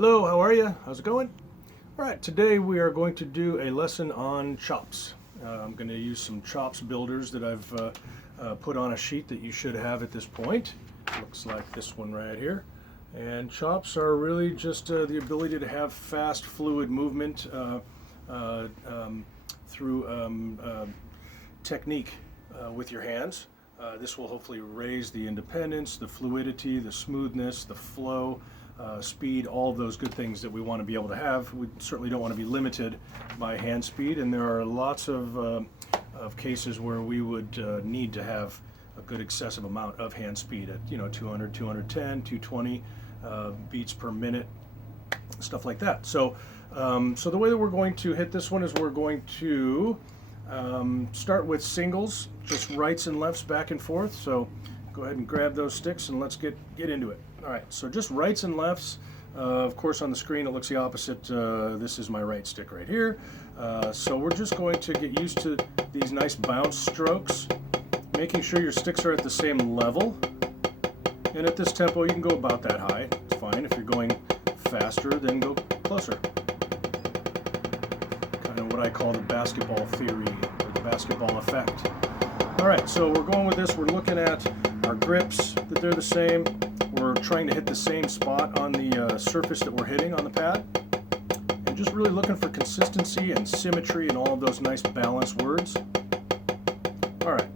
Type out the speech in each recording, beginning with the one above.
Hello, how are you? How's it going? All right, today we are going to do a lesson on chops. I'm going to use some chops builders that I've put on a sheet that you should have at this point. Looks like this one right here. And chops are really just the ability to have fast fluid movement through technique with your hands. This will hopefully raise the independence, the fluidity, the smoothness, the flow, speed, all of those good things that we want to be able to have. We certainly don't want to be limited by hand speed, and there are lots of cases where we would need to have a good excessive amount of hand speed at 200, 210, 220 beats per minute, stuff like that. So the way that we're going to hit this one is we're going to start with singles, just rights and lefts back and forth. So go ahead and grab those sticks and let's get into it. All right, so just rights and lefts. Of course, on the screen it looks the opposite. This is my right stick right here. So we're just going to get used to these nice bounce strokes, making sure your sticks are at the same level. And at this tempo, you can go about that high. It's fine. If you're going faster, then go closer. Kind of what I call the basketball theory, or the basketball effect. All right, so we're going with this. We're looking at our grips, that they're the same. We're trying to hit the same spot on the surface that we're hitting on the pad. And just really looking for consistency and symmetry and all of those nice balanced words. All right.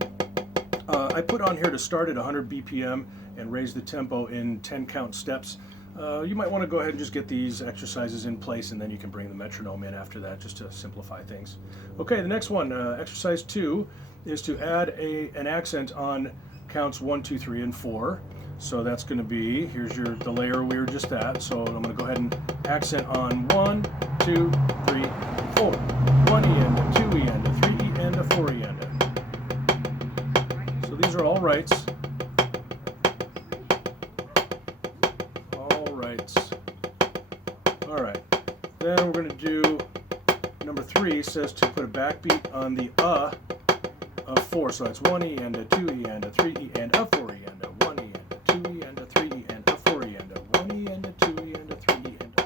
I put on here to start at 100 BPM and raise the tempo in 10 count steps. You might want to go ahead and just get these exercises in place, and then you can bring the metronome in after that just to simplify things. Okay, the next one, exercise 2, is to add an accent on counts 1, 2, 3, and 4. So that's going to be, here's the layer we were just at. So I'm going to go ahead and accent on 1, 2, 3, 4. 1 E and a 2 E and a 3 E and a 4 E and a. So these are all rights. All rights. All right. Then we're going to do number 3 says to put a backbeat on the of 4. So that's 1 E and a 2 E and a 3 E and a 4 E and a 1 E and a 2 E and a 3 E and a 4 E and a 1 E and a 2 E and a 3 E and a.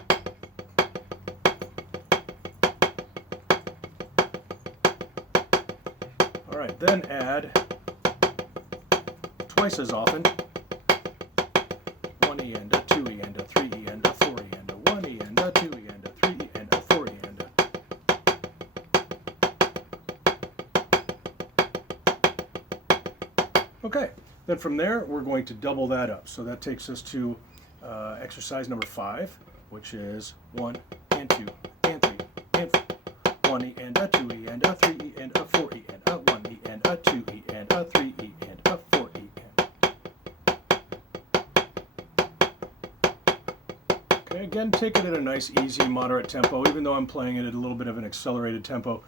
All right, then add twice as often 1 E and a 2 E and a 3 E and a 4 E and a 1 E and a 2 E and a 3 E and a 4 E and a. Okay, then from there we're going to double that up. So that takes us to exercise number 5, which is 1 and 2 and 3 and 4. 1 E and a 2 E and a 3 E and a 4 E and a 1 E and a 2 E and a 3 E and a 4 E and. Okay, again, take it at a nice, easy, moderate tempo. Even though I'm playing it at a little bit of an accelerated tempo,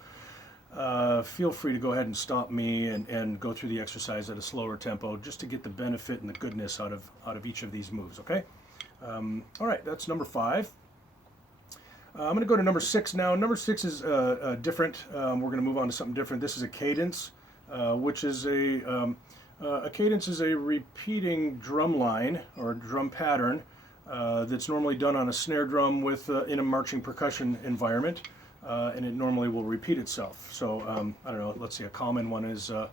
feel free to go ahead and stop me and go through the exercise at a slower tempo just to get the benefit and the goodness out of each of these moves, okay? All right, that's number 5. I'm going to go to number 6 now. Number 6 is different. We're going to move on to something different. This is a cadence, which is a cadence is a repeating drum line or drum pattern that's normally done on a snare drum with in a marching percussion environment. And it normally will repeat itself. So, I don't know, let's see, a common one is so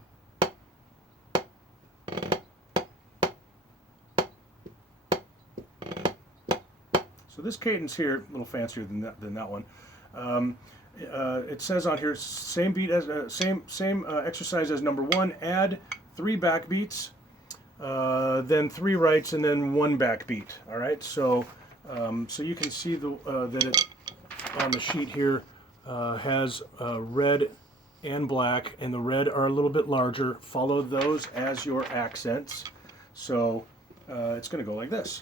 this cadence here, a little fancier than that one. It says on here, same beat as same exercise as number 1. Add 3 backbeats, then 3 rights, and then 1 backbeat. All right, so you can see that it on the sheet here has red and black, and the red are a little bit larger. Follow those as your accents. So it's going to go like this: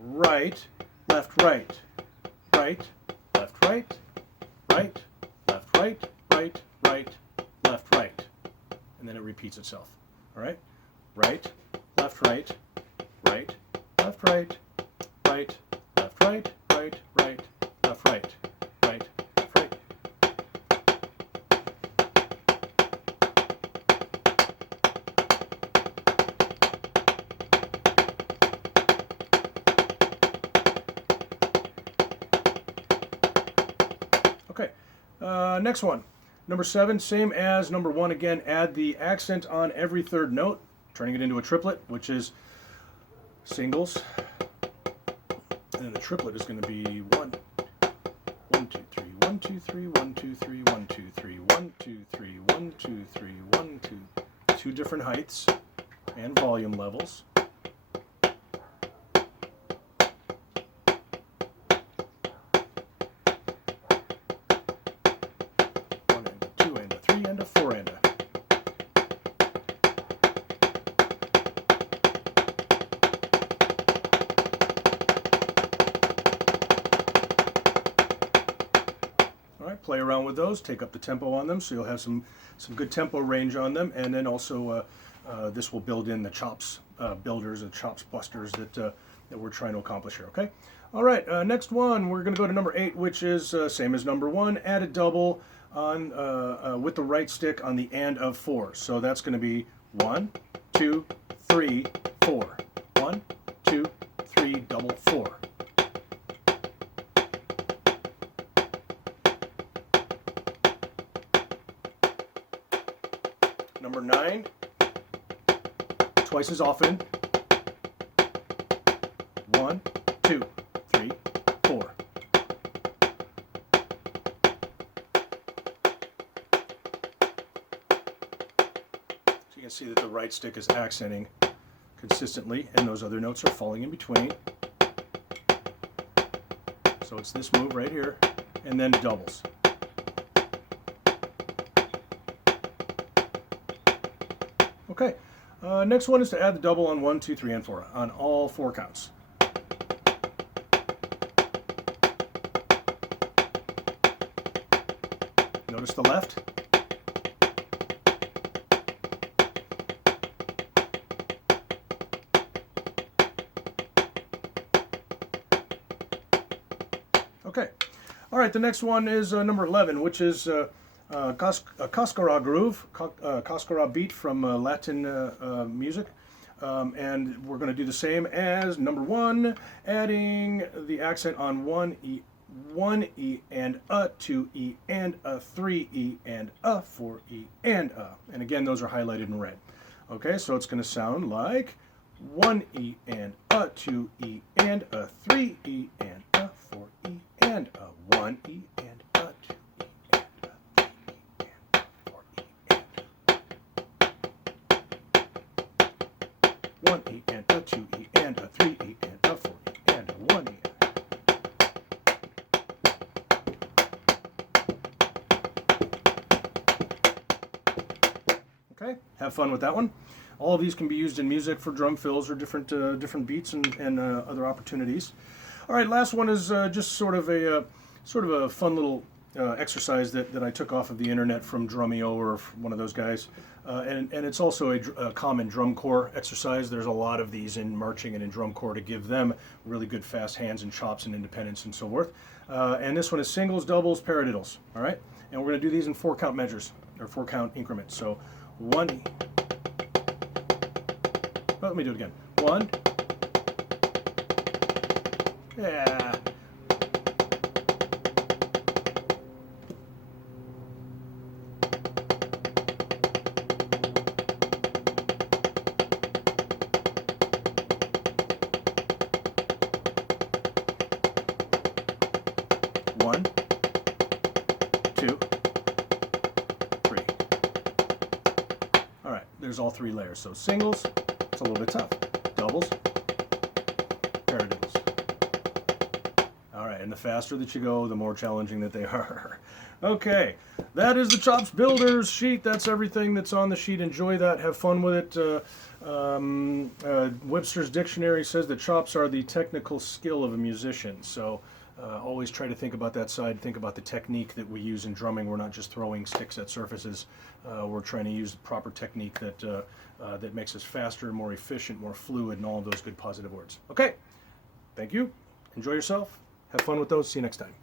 right, left, right, right, left, right, right, left, right, right, right, left, right, and then it repeats itself. All right, right, left, right, right, left, right, right, left, right, right, right, left, right. Okay, next one. Number 7, same as number 1 again, add the accent on every third note, turning it into a triplet, which is singles. And then the triplet is going to be 1, 1, 2, 3, 1, 2, 3, 1, 2, 3, 1, 2, 3, 1, 2, 3, 1, 2, 3, 1, 2. 2 different heights and volume levels. And a 4 and a. All right, play around with those, take up the tempo on them so you'll have some good tempo range on them, and then also this will build in the chops builders and chops busters that we're trying to accomplish here, okay? All right, next one, we're going to go to number 8, which is same as number 1, add a double on with the right stick on the and of 4. So that's going to be 1, 2, 3, 4. 1, 2, 3, double 4. Number 9, twice as often. 1, 2, 3, 4. You can see that the right stick is accenting consistently and those other notes are falling in between. So it's this move right here and then doubles. Okay, next one is to add the double on 1, 2, 3, and 4 on all 4 counts. Notice the left. Okay, all right, the next one is number 11, which is a Cascara groove, Cascara beat from Latin music. And we're going to do the same as number 1, adding the accent on 1E, 1E and a, 2E and a, 3E and a, 4E and a. And again, those are highlighted in red. Okay, so it's going to sound like 1E and a, 2E and a, 3E and a, 4E and a, 1E and a, 2E and a, 3E and a, 4E and a. 1E and a, 2E and a, 3E and a, 4E and a, 1E. Okay, have fun with that one. All of these can be used in music for drum fills or different beats and other opportunities. All right, last one is just sort of a fun little exercise that I took off of the internet from Drumeo or one of those guys, and it's also a common drum corps exercise. There's a lot of these in marching and in drum corps to give them really good fast hands and chops and independence and so forth. And this one is singles, doubles, paradiddles. All right, and we're going to do these in 4-count measures or 4-count increments. So 1E. Oh, let me do it again. 1. Yeah. 1, 2, 3. All right, there's all 3 layers. So singles, it's a little bit tough. Doubles, paradiddles. All right, and the faster that you go, the more challenging that they are. Okay, that is the Chops Builders sheet. That's everything that's on the sheet. Enjoy that. Have fun with it. Webster's Dictionary says that chops are the technical skill of a musician. So always try to think about that side. Think about the technique that we use in drumming. We're not just throwing sticks at surfaces. We're trying to use the proper technique that makes us faster, more efficient, more fluid, and all of those good positive words. Okay, thank you. Enjoy yourself. Have fun with those. See you next time.